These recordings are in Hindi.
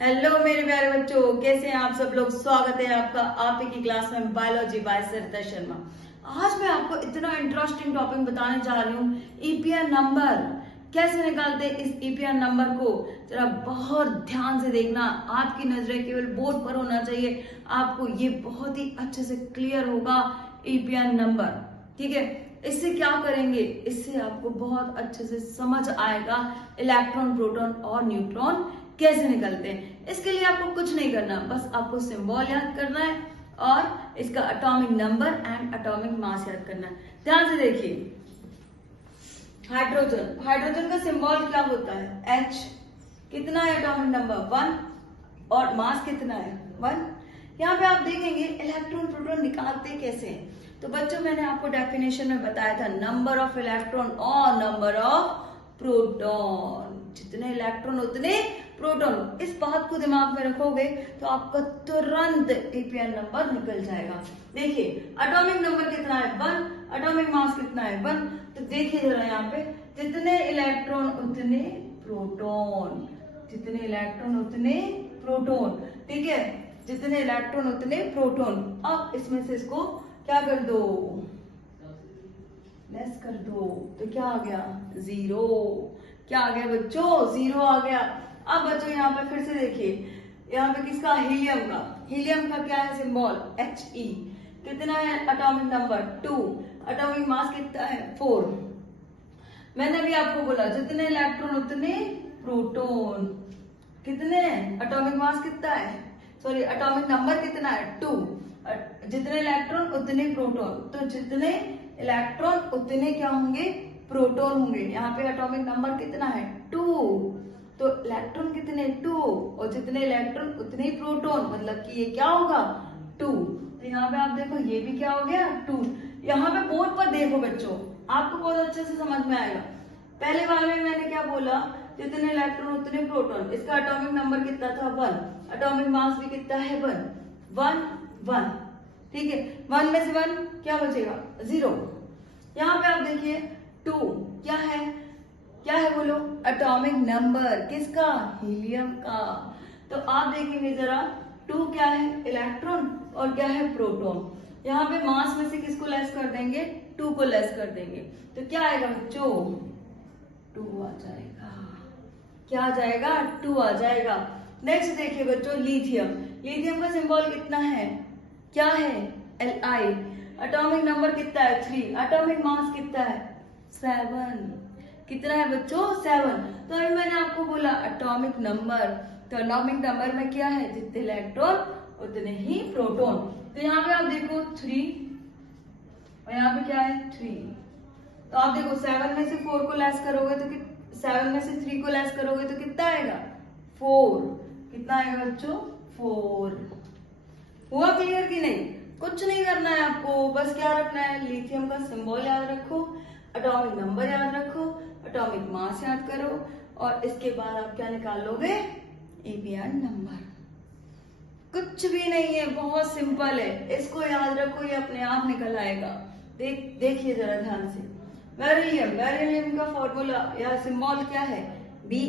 हेलो मेरे प्यारे बच्चों, कैसे हैं आप सब लोग। स्वागत है आपका आप ही की क्लास में बायोलॉजी बाय सरिता शर्मा। आज मैं आपको इतना इंटरेस्टिंग टॉपिक बताने जा रही हूँ, ईपीआर नंबर कैसे निकालते हैं। इस ईपीआर नंबर को जरा बहुत ध्यान से देखना, आपकी नजरें केवल बोर्ड पर होना चाहिए, आपको ये बहुत ही अच्छे से क्लियर होगा ईपीआर नंबर। ठीक है, इससे क्या करेंगे, इससे आपको बहुत अच्छे से समझ आएगा इलेक्ट्रॉन, प्रोटॉन और न्यूट्रॉन कैसे निकलते हैं। इसके लिए आपको कुछ नहीं करना, बस आपको सिंबल याद करना है और इसका atomic number and atomic mass याद करना है। ध्यान से देखिए, हाइड्रोजन, हाइड्रोजन का सिंबल क्या होता है, H। कितना है एटॉमिक नंबर 1 और मास कितना है 1। यहाँ पे आप देखेंगे इलेक्ट्रॉन प्रोटॉन निकालते कैसे हैं। तो बच्चों मैंने आपको डेफिनेशन में बताया था, नंबर ऑफ इलेक्ट्रॉन और नंबर ऑफ प्रोटॉन। जितने इलेक्ट्रॉन उतने प्रोटॉन, इस बात को दिमाग में रखोगे तो आपका तुरंत ईपीआर नंबर निकल जाएगा। देखिए एटॉमिक नंबर कितना है 1, एटॉमिक मास कितना है 1। तो देखिए जरा यहाँ पे, जितने इलेक्ट्रॉन उतने प्रोटॉन, जितने इलेक्ट्रॉन उतने प्रोटॉन। ठीक है, जितने इलेक्ट्रॉन उतने प्रोटॉन। अब इसमें से इसको क्या कर दो, लेस कर दो, तो क्या आ गया 0। क्या आ गया बच्चों, 0 आ गया। अब बच्चों यहाँ पे फिर से देखिए, यहाँ पे किसका, हीलियम का। हीलियम का क्या है सिंबल, He। कितना है एटॉमिक नंबर 2, एटॉमिक मास कितना है 4। मैंने अभी आपको बोला जितने इलेक्ट्रॉन उतने प्रोटॉन, कितने एटॉमिक मास कितना है, सॉरी एटॉमिक नंबर कितना है 2। जितने इलेक्ट्रॉन उतने प्रोटॉन, तो जितने इलेक्ट्रॉन उतने क्या होंगे, प्रोटॉन होंगे। यहाँ पे एटॉमिक नंबर कितना है 2, तो इलेक्ट्रॉन कितने 2 और जितने इलेक्ट्रॉन उतने ही प्रोटॉन, मतलब कि ये क्या होगा 2। तो यहाँ पे आप देखो ये भी क्या हो गया 2। यहाँ पे बोर्ड पर देखो बच्चों, आपको बहुत अच्छे से समझ में आएगा। पहले वाले में मैंने क्या बोला, जितने इलेक्ट्रॉन उतने प्रोटॉन, इसका एटॉमिक नंबर कितना था 1, एटॉमिक मास भी कितना है 1। ठीक है, 1 में से 1 क्या बचेगा 0। यहाँ पे आप देखिए 2 क्या है बोलो, एटॉमिक नंबर किसका, हीलियम का। तो आप देखेंगे जरा 2 क्या है इलेक्ट्रॉन और क्या है प्रोटॉन। यहाँ पे मास में से किसको लेस कर देंगे, 2 को लेस कर देंगे, तो क्या आएगा बच्चों 2 आ जाएगा। क्या आ जाएगा 2 आ जाएगा। नेक्स्ट देखिए बच्चों, लिथियम। लिथियम का सिंबल कितना है, क्या है Li। एटॉमिक नंबर कितना है 3, एटॉमिक मास कितना है 7। कितना है बच्चों 7। तो अभी मैंने आपको बोला एटॉमिक नंबर, तो एटॉमिक नंबर में क्या है, जितने इलेक्ट्रॉन उतने ही प्रोटॉन। तो यहाँ पे आप देखो 3 और यहाँ पे क्या है 3। तो आप देखो 7 में से 4 को लेस करोगे तो 7 में से 3 को लेस करोगे तो कितना आएगा 4। कितना आएगा बच्चों 4। हुआ क्लियर कि नहीं। कुछ नहीं करना है आपको, बस क्या रखना है, लिथियम का सिंबल याद रखो, एटॉमिक नंबर याद रखो, एटॉमिक मास याद करो और इसके बाद आप क्या निकाल लोगे, ईपीआर नंबर। कुछ भी नहीं है, बहुत सिंपल है, इसको याद रखो, ये अपने आप निकल आएगा। देखिए जरा ध्यान से, बेरिलियम, बेरिलियम का फॉर्मूला या सिंबल क्या है Be।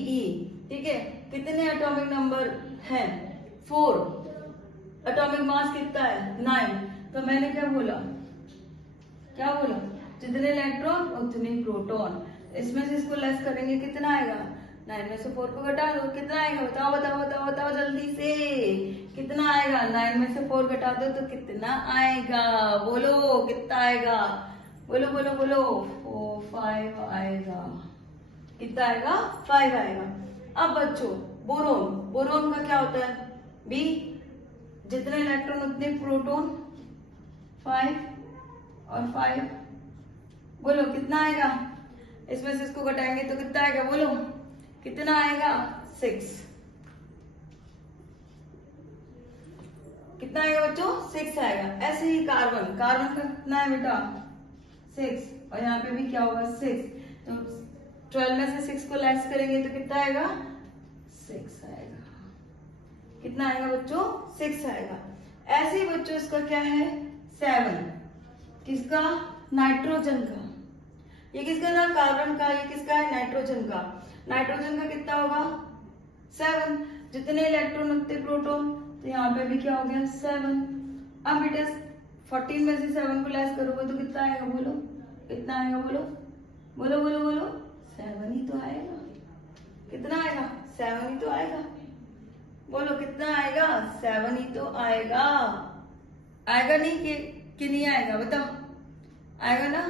ठीक है, कितने एटॉमिक नंबर हैं 4, एटॉमिक मास कितना है 9। तो मैंने क्या बोला, जितने इलेक्ट्रॉन उतने प्रोटॉन। इसमें से इसको लेस करेंगे कितना आएगा, 9 में से 4 को घटा दो, कितना आएगा बताओ बताओ बताओ बताओ जल्दी से, कितना आएगा 9 में से 4 घटा दो तो कितना आएगा, बोलो कितना आएगा, बोलो बोलो बोलो 5 आएगा। कितना आएगा 5 आएगा। अब बच्चों बोरोन, बोरोन का क्या होता है B, जितने इलेक्ट्रॉन उतने प्रोटॉन 5 और 5, बोलो कितना आएगा। इसमें से इसको घटाएंगे तो कितना आएगा, बोलो कितना आएगा 6। कितना आएगा बच्चों 6 आएगा। ऐसे ही कार्बन, कार्बन का कितना है बेटा 6 और यहाँ पे भी क्या होगा 6। तो 12 में से 6 को लेस करेंगे तो कितना आएगा 6 आएगा। कितना आएगा बच्चों 6 आएगा। ऐसे ही बच्चों इसका क्या है 7, किसका नाइट्रोजन का। ये किसका था कार्बन का, ये किसका है नाइट्रोजन का। नाइट्रोजन का कितना होगा 7। जितने इलेक्ट्रॉन उतने प्रोटॉन, तो यहाँ पे भी क्या हो गया 7। अब बेटा 14 में से 7 को लेस करोगे तो कितना आएगा बोलो, कितना आएगा बोलो बोलो बोलो बोलो 7 ही तो आएगा। कितना आएगा 7 ही तो आएगा। बोलो कितना आएगा 7 ही तो आएगा। आएगा नहीं कि नहीं आएगा बताओ, आएगा ना,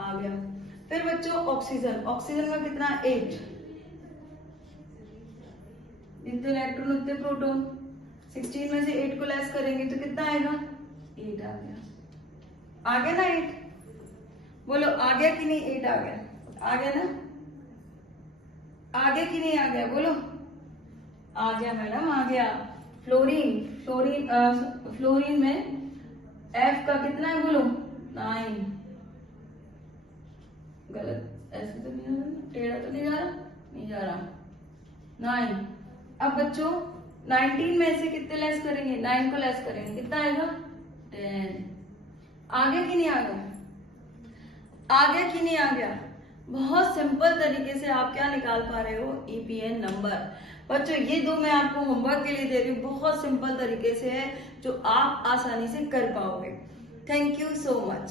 आ गया। फिर बच्चों ऑक्सीजन, ऑक्सीजन का कितना 8, जितने इलेक्ट्रॉन उतने प्रोटॉन, 16 में से 8 को लेस करेंगे तो कितना आएगा 8 आ गया। आ गया ना 8, बोलो आ गया कि नहीं 8 आ गया, आ गया ना, आ गया कि नहीं आ गया बोलो, आ गया मैडम आ गया। फ्लोरीन, फ्लोरीन में F का कितना है बोलो 9, गलत ऐसे तो नहीं आ रहा, टेढ़ा तो नहीं जा रहा, नहीं जा रहा 9। अब बच्चों 19 में से कितने लेस करेंगे, 9 को लेस करेंगे कितना आएगा 10। आ गया कि नहीं आ गया, आ गया कि नहीं आ गया। बहुत सिंपल तरीके से आप क्या निकाल पा रहे हो EPN नंबर। बच्चों ये दो मैं आपको होमवर्क के लिए दे रही हूँ, बहुत सिंपल तरीके से है जो आप आसानी से कर पाओगे। Thank you so much.